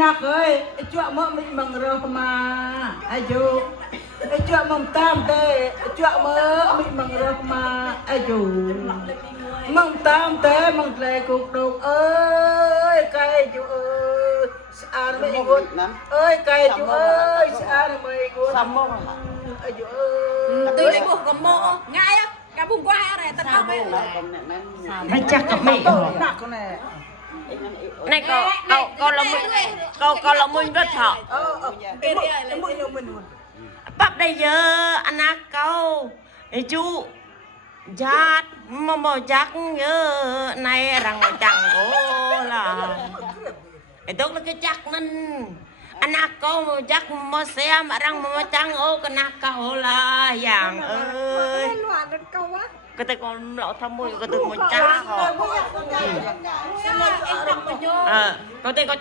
นักเอ้ยจ้วมไม่มังเรือมาอายุจ้วมตามเตะจ้วมไม่มังเรือมาอายุมังตามเตะมังเลยกุกดุเอ้ยไก่จูเอ้ยสะอาดไม่กุดเอ้ยไก่จูเอ้ยสะอาดไม่กุดอายุเอ้ยตีเลยบุกกับโมง่ายอ่ะกับบุกว่าอะไรตัดเอาไปไม่จักกับไม่ หนักแน่ này có là mình rất thọ bắp đây giờ anh ác câu chú giác mà giác nhớ này rằng chẳng có là tức là cái chắc nên anh ác câu mà chắc mà xem mà rằng mà chẳng ô cái ác câu là dạng ơi cái tay con lọ thăm môi cái tay con cha họ có tay con